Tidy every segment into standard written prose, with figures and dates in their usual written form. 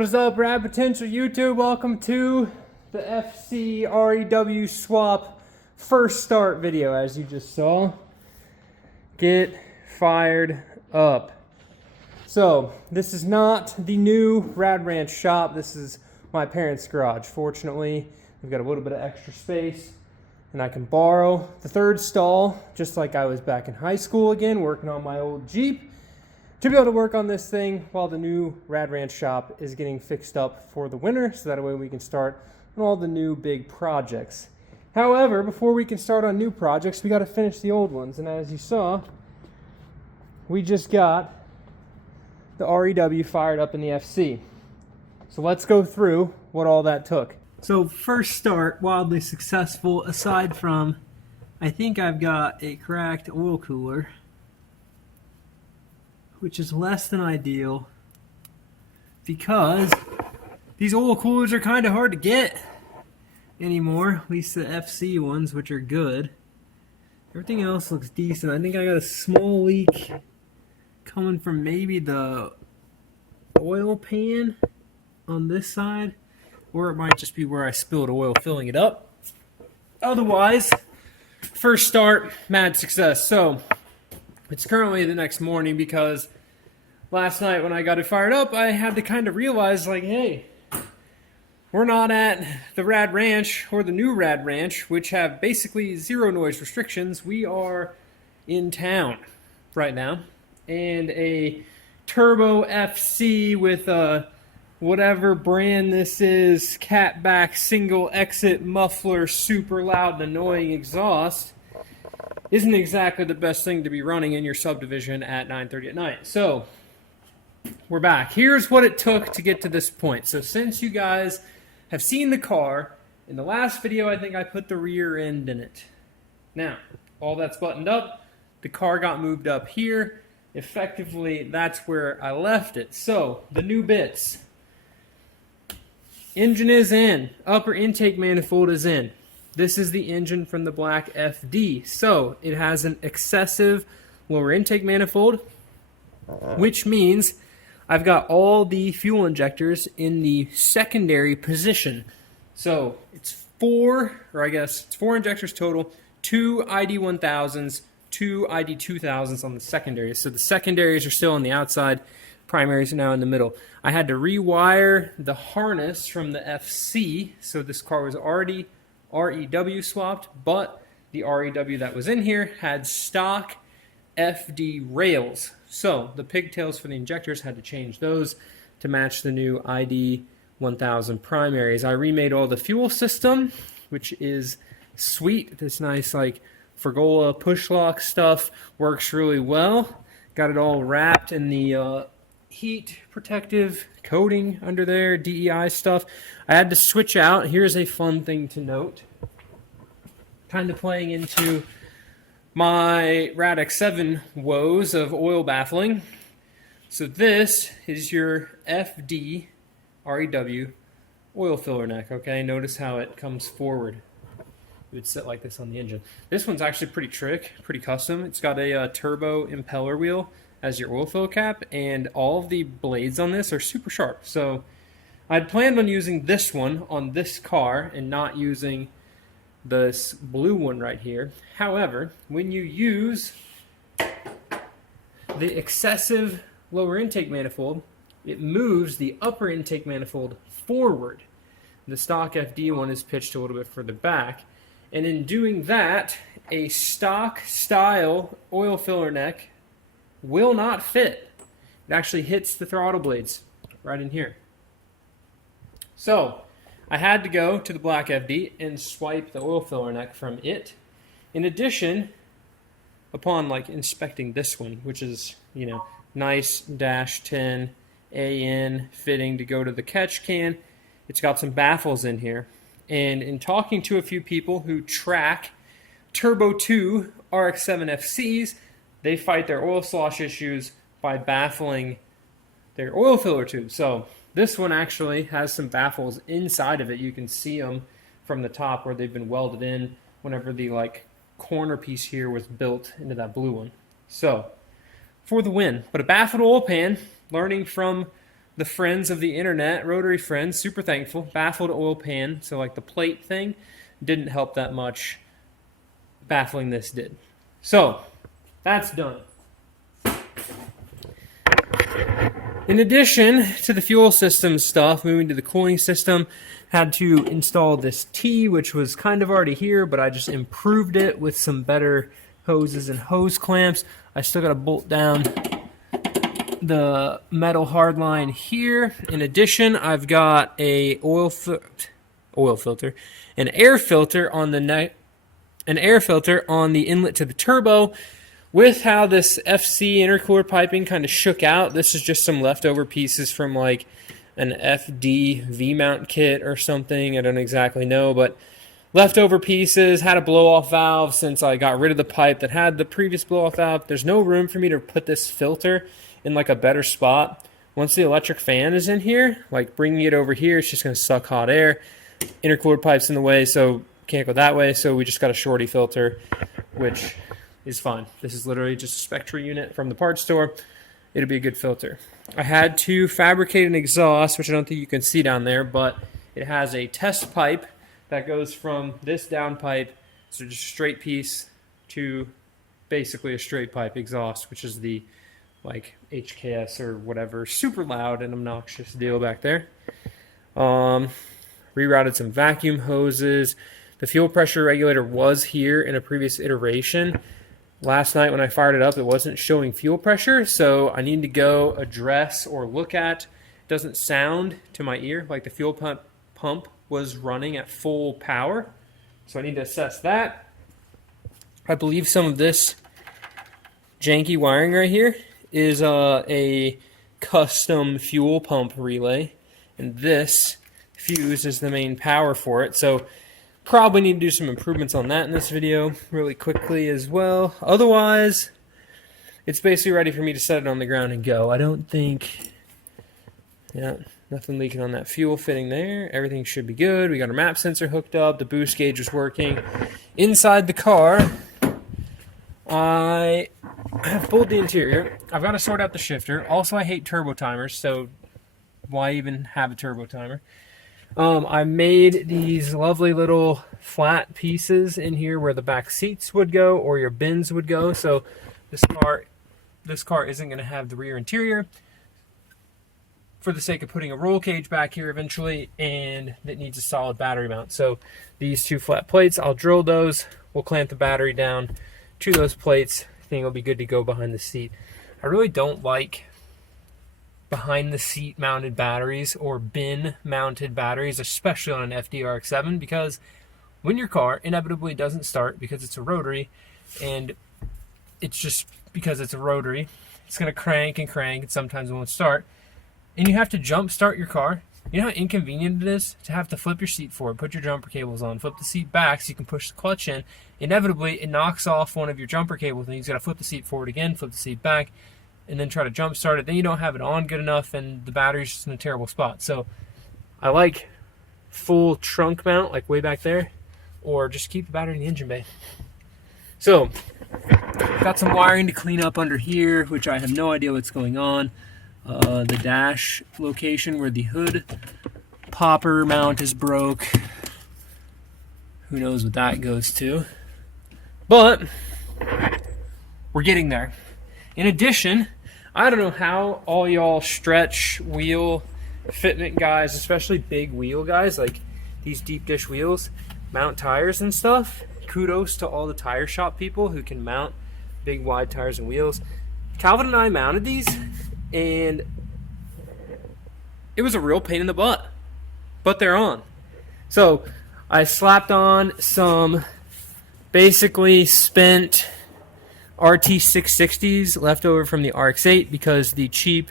What is up, Rad Potential YouTube? Welcome to the FC REW swap first start video, as you just saw. Get fired up. So, this is not the new Rad Ranch shop. This is my parents' garage. Fortunately, we've got a little bit of extra space, and I can borrow the third stall, just like I was back in high school again, working on my old Jeep, to be able to work on this thing while the new Rad Ranch shop is getting fixed up for the winter, so that way we can start on all the new big projects. However, before we can start on new projects, we got to finish the old ones, and as you saw, we just got the REW fired up in the FC. So let's go through what all that took. So first start, wildly successful, aside from, I think I've got a cracked oil cooler, which is less than ideal because these oil coolers are kind of hard to get anymore, at least the FC ones, which are good. Everything else looks decent. I think I got a small leak coming from maybe the oil pan on this side, or it might just be where I spilled oil filling it up. Otherwise, first start, mad success. So it's currently the next morning because last night when I got it fired up, I had to kind of realize, like, hey, we're not at the Rad Ranch or the new Rad Ranch, which have basically zero noise restrictions. We are in town right now, and a Turbo FC with a whatever brand this is, catback single exit muffler, super loud and annoying exhaust isn't exactly the best thing to be running in your subdivision at 9:30 at night. So we're back. Here's what it took to get to this point. So since you guys have seen the car, in the last video I think I put the rear end in it. Now, all that's buttoned up, the car got moved up here. Effectively, that's where I left it. So, the new bits. Engine is in. Upper intake manifold is in. This is the engine from the black FD. So, it has an excessive lower intake manifold, which means I've got all the fuel injectors in the secondary position. So, it's four injectors total, 2 ID1000s, 2 ID2000s on the secondaries. So the secondaries are still on the outside, primaries are now in the middle. I had to rewire the harness from the FC, so this car was already REW swapped, but the REW that was in here had stock FD rails. So the pigtails for the injectors had to change those to match the new ID1000 primaries. I remade all the fuel system, which is sweet. This nice like Fergola push lock stuff works really well. Got it all wrapped in the heat protective coating under there, DEI stuff. I had to switch out. Here's a fun thing to note. Kind of playing into my RX7 woes of oil baffling. So this is your FD REW oil filler neck, okay? Notice how it comes forward. It would sit like this on the engine. This one's actually pretty custom. It's got a turbo impeller wheel as your oil fill cap, and all of the blades on this are super sharp. So I'd planned on using this one on this car and not using this blue one right here. However, when you use the excessive lower intake manifold, it moves the upper intake manifold forward. The stock FD one is pitched a little bit further back. And in doing that, a stock style oil filler neck will not fit. It actually hits the throttle blades right in here. So I had to go to the black FD and swipe the oil filler neck from it. In addition, upon like inspecting this one, which is, you know, nice dash 10 AN fitting to go to the catch can, it's got some baffles in here. And in talking to a few people who track Turbo2 RX7 FCs, they fight their oil slosh issues by baffling their oil filler tube. So this one actually has some baffles inside of it. You can see them from the top where they've been welded in whenever the like corner piece here was built into that blue one. So for the win. But a baffled oil pan, learning from the friends of the internet, rotary friends, super thankful. Baffled oil pan, so like the plate thing didn't help that much. Baffling this did. So, that's done. In addition to the fuel system stuff, moving to the cooling system, had to install this T, which was kind of already here, but I just improved it with some better hoses and hose clamps. I still got to bolt down the metal hard line here. In addition, I've got a an air filter on the inlet to the turbo. With how this FC intercooler piping kind of shook out, this is just some leftover pieces from like an FD V-mount kit or something. I don't exactly know, but leftover pieces. Had a blow-off valve since I got rid of the pipe that had the previous blow-off valve. There's no room for me to put this filter in like a better spot. Once the electric fan is in here, like bringing it over here, it's just going to suck hot air. Intercooler pipe's in the way, so can't go that way, so we just got a shorty filter, which is fine. This is literally just a Spectra unit from the parts store. It'll be a good filter. I had to fabricate an exhaust, which I don't think you can see down there, but it has a test pipe that goes from this down pipe, so just a straight piece, to basically a straight pipe exhaust, which is the like HKS or whatever, super loud and obnoxious deal back there. Rerouted some vacuum hoses. The fuel pressure regulator was here in a previous iteration. Last night when I fired it up, it wasn't showing fuel pressure, so I need to go address or look at. It doesn't sound to my ear like the fuel pump was running at full power, so I need to assess that. I believe some of this janky wiring right here is a custom fuel pump relay, and this fuse is the main power for it, so probably need to do some improvements on that in this video really quickly as well. Otherwise, it's basically ready for me to set it on the ground and go. I don't think, yeah, nothing leaking on that fuel fitting there. Everything should be good. We got our map sensor hooked up. The boost gauge is working. Inside the car, I have pulled the interior. I've got to sort out the shifter. Also, I hate turbo timers, so why even have a turbo timer? I made these lovely little flat pieces in here where the back seats would go or your bins would go. So this car isn't going to have the rear interior for the sake of putting a roll cage back here eventually, and it needs a solid battery mount. So these two flat plates, I'll drill those. We'll clamp the battery down to those plates. I think it'll be good to go behind the seat. I really don't like behind the seat mounted batteries or bin mounted batteries, especially on an FD RX7, because when your car inevitably doesn't start because it's a rotary, and it's just because it's a rotary, it's going to crank and sometimes it won't start, and you have to jump start your car. You know how inconvenient it is to have to flip your seat forward, put your jumper cables on, flip the seat back so you can push the clutch in. Inevitably, it knocks off one of your jumper cables, and you've got to flip the seat forward again, flip the seat back, and then try to jump start it. Then you don't have it on good enough, and the battery's just in a terrible spot. So I like full trunk mount, like way back there, or just keep the battery in the engine bay. So got some wiring to clean up under here, which I have no idea what's going on. The dash location where the hood popper mount is broke. Who knows what that goes to. But we're getting there. In addition, I don't know how all y'all stretch wheel fitment guys, especially big wheel guys, like these deep dish wheels, mount tires and stuff. Kudos to all the tire shop people who can mount big wide tires and wheels. Calvin and I mounted these, and it was a real pain in the butt, but they're on. So I slapped on some basically spent RT660s left over from the RX8 because the cheap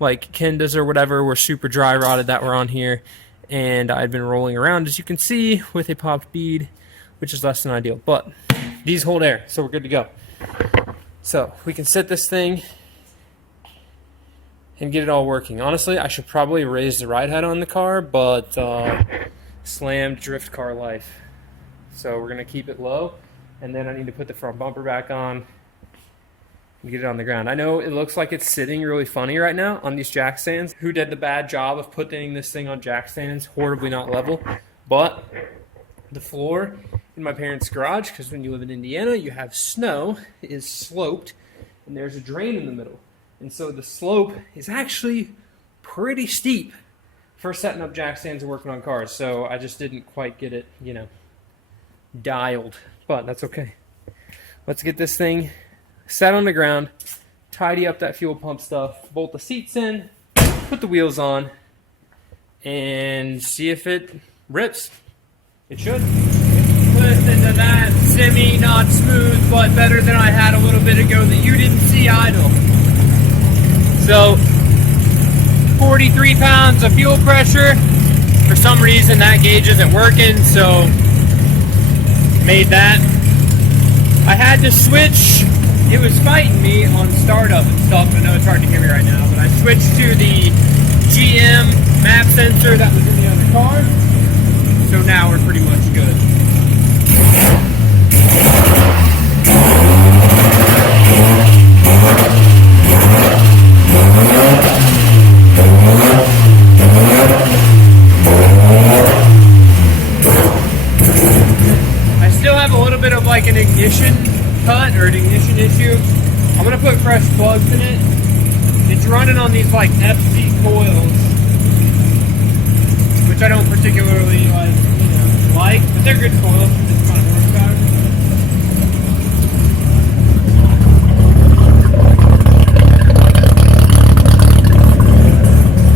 like Kendas or whatever were super dry rotted that were on here, and I'd been rolling around, as you can see, with a popped bead, which is less than ideal, but these hold air, so we're good to go. So we can set this thing and get it all working. Honestly, I should probably raise the ride height on the car, but slammed drift car life. So we're gonna keep it low, and then I need to put the front bumper back on and get it on the ground. I know it looks like it's sitting really funny right now on these jack stands. Who did the bad job of putting this thing on jack stands? Horribly not level. But the floor in my parents' garage, because when you live in Indiana, you have snow, is sloped, and there's a drain in the middle. And so the slope is actually pretty steep for setting up jack stands and working on cars. So I just didn't quite get it, you know, dialed. But that's okay. Let's get this thing set on the ground, tidy up that fuel pump stuff, bolt the seats in, put the wheels on, and see if it rips. It should. Listen to that semi, not smooth, but better than I had a little bit ago that you didn't see idle. So, 43 pounds of fuel pressure. For some reason that gauge isn't working, so made that. I had to switch. It was fighting me on startup and stuff. I know it's hard to hear me right now, but I switched to the GM map sensor that was in the other car. So now we're pretty much good. I still have a little bit of like an ignition cut or an ignition issue. I'm gonna put fresh plugs in it. It's running on these like FC coils, which I don't particularly like, but they're good coils for this kind of horsepower.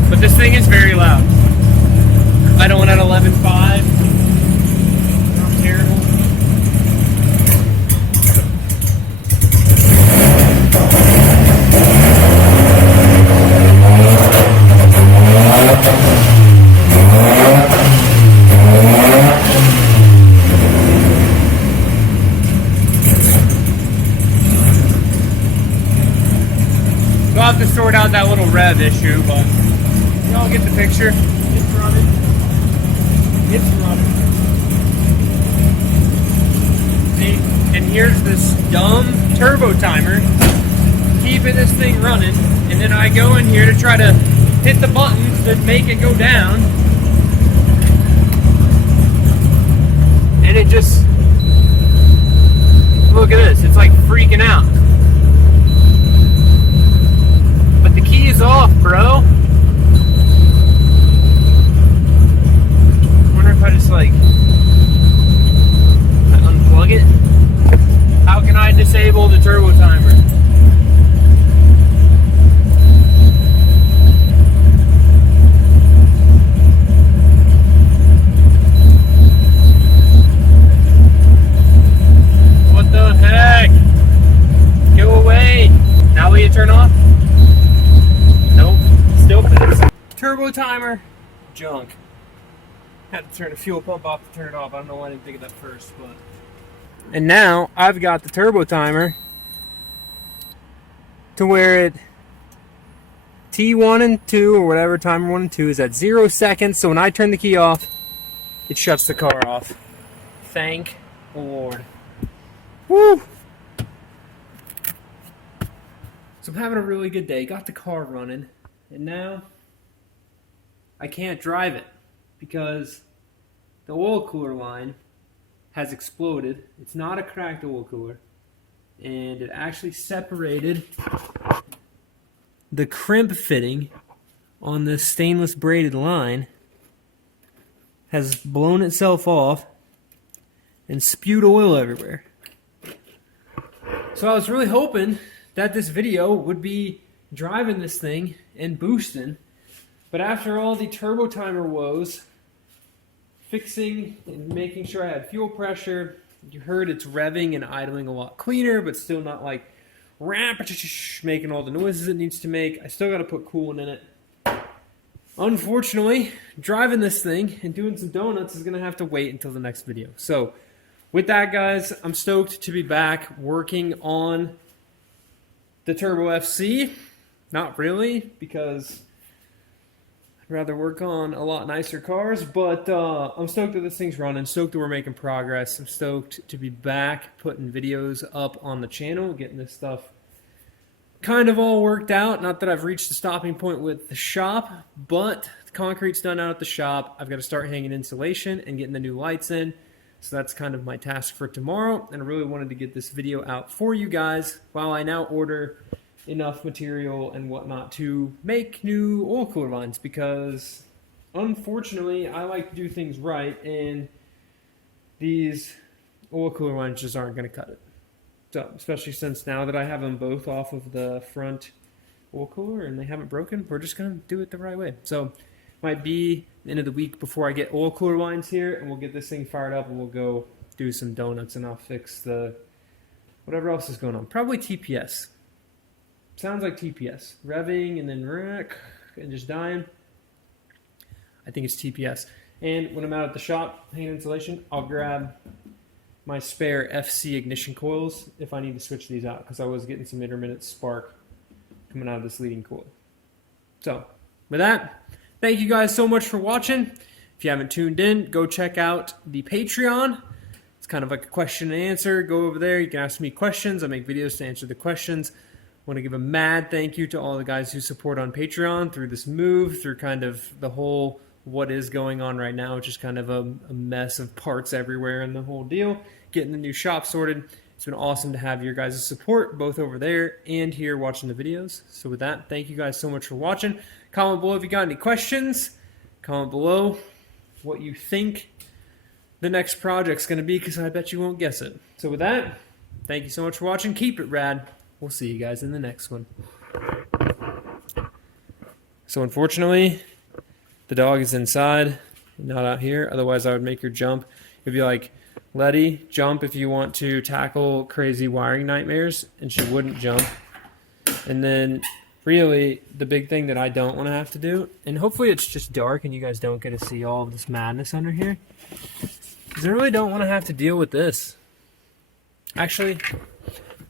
But this thing is very loud. I don't want at 11.5. Sounds terrible. We'll have to sort out that little rev issue, but y'all get the picture. It's running. It's running. See? And here's this dumb turbo timer keeping this thing running, and then I go in here to try to hit the buttons that make it go down, and it just, look at this, it's like freaking out. But the key is off, bro. I wonder if I just like unplug it. How can I disable the turbo timer? What the heck? Go away. Now will you turn off? Nope. Still fixed. Turbo timer. Junk. Had to turn the fuel pump off to turn it off. I don't know why I didn't think of that first, but. And now I've got the turbo timer to where it T1 and 2 or whatever timer 1 and 2 is at 0 seconds. So when I turn the key off, it shuts the car off. Thank the Lord. Woo! So I'm having a really good day. Got the car running, and now I can't drive it because the oil cooler line has exploded. It's not a cracked oil cooler, and it actually separated the crimp fitting on the stainless braided line, has blown itself off and spewed oil everywhere. So I was really hoping that this video would be driving this thing and boosting, but after all the turbo timer woes, fixing and making sure I had fuel pressure, you heard it's revving and idling a lot cleaner, but still not like making all the noises it needs to make. I still got to put coolant in it. Unfortunately, driving this thing and doing some donuts is going to have to wait until the next video. So with that, guys, I'm stoked to be back working on the Turbo FC. Not really, because I'd rather work on a lot nicer cars, but I'm stoked that this thing's running, stoked that we're making progress. I'm stoked to be back putting videos up on the channel, getting this stuff kind of all worked out. Not that I've reached the stopping point with the shop, but the concrete's done out at the shop. I've got to start hanging insulation and getting the new lights in. So that's kind of my task for tomorrow. And I really wanted to get this video out for you guys while I now order enough material and whatnot to make new oil cooler lines, because unfortunately I like to do things right, and these oil cooler lines just aren't going to cut it. So, especially since now that I have them both off of the front oil cooler and they haven't broken, we're just going to do it the right way. So, might be the end of the week before I get oil cooler lines here, and we'll get this thing fired up and we'll go do some donuts, and I'll fix the whatever else is going on. Probably TPS. Sounds like TPS. Revving and then wreck and just dying. I think it's TPS. And when I'm out at the shop hanging insulation, I'll grab my spare FC ignition coils if I need to switch these out, because I was getting some intermittent spark coming out of this leading coil. So, with that, thank you guys so much for watching. If you haven't tuned in, go check out the Patreon. It's kind of like a question and answer. Go over there. You can ask me questions. I make videos to answer the questions. I want to give a mad thank you to all the guys who support on Patreon through this move, through kind of the whole what is going on right now, which is kind of a mess of parts everywhere and the whole deal. Getting the new shop sorted. It's been awesome to have your guys' support, both over there and here watching the videos. So with that, thank you guys so much for watching. Comment below if you got any questions. Comment below what you think the next project's going to be, because I bet you won't guess it. So with that, thank you so much for watching. Keep it rad. We'll see you guys in the next one. So unfortunately, the dog is inside, not out here. Otherwise, I would make her jump. It'd be like, Letty, jump if you want to tackle crazy wiring nightmares, and she wouldn't jump. And then, really, the big thing that I don't want to have to do, and hopefully it's just dark and you guys don't get to see all of this madness under here, is I really don't want to have to deal with this. Actually,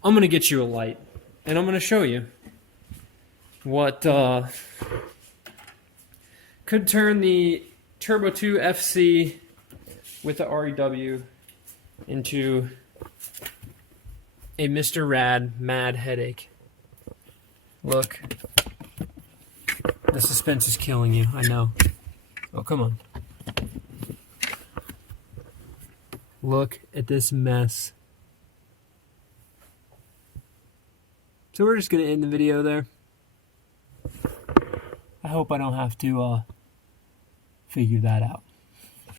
I'm going to get you a light, and I'm going to show you what could turn the Turbo2 FC with the REW into a Mr. Rad mad headache. Look. The suspense is killing you, I know. Oh, come on. Look at this mess. So we're just going to end the video there. I hope I don't have to figure that out.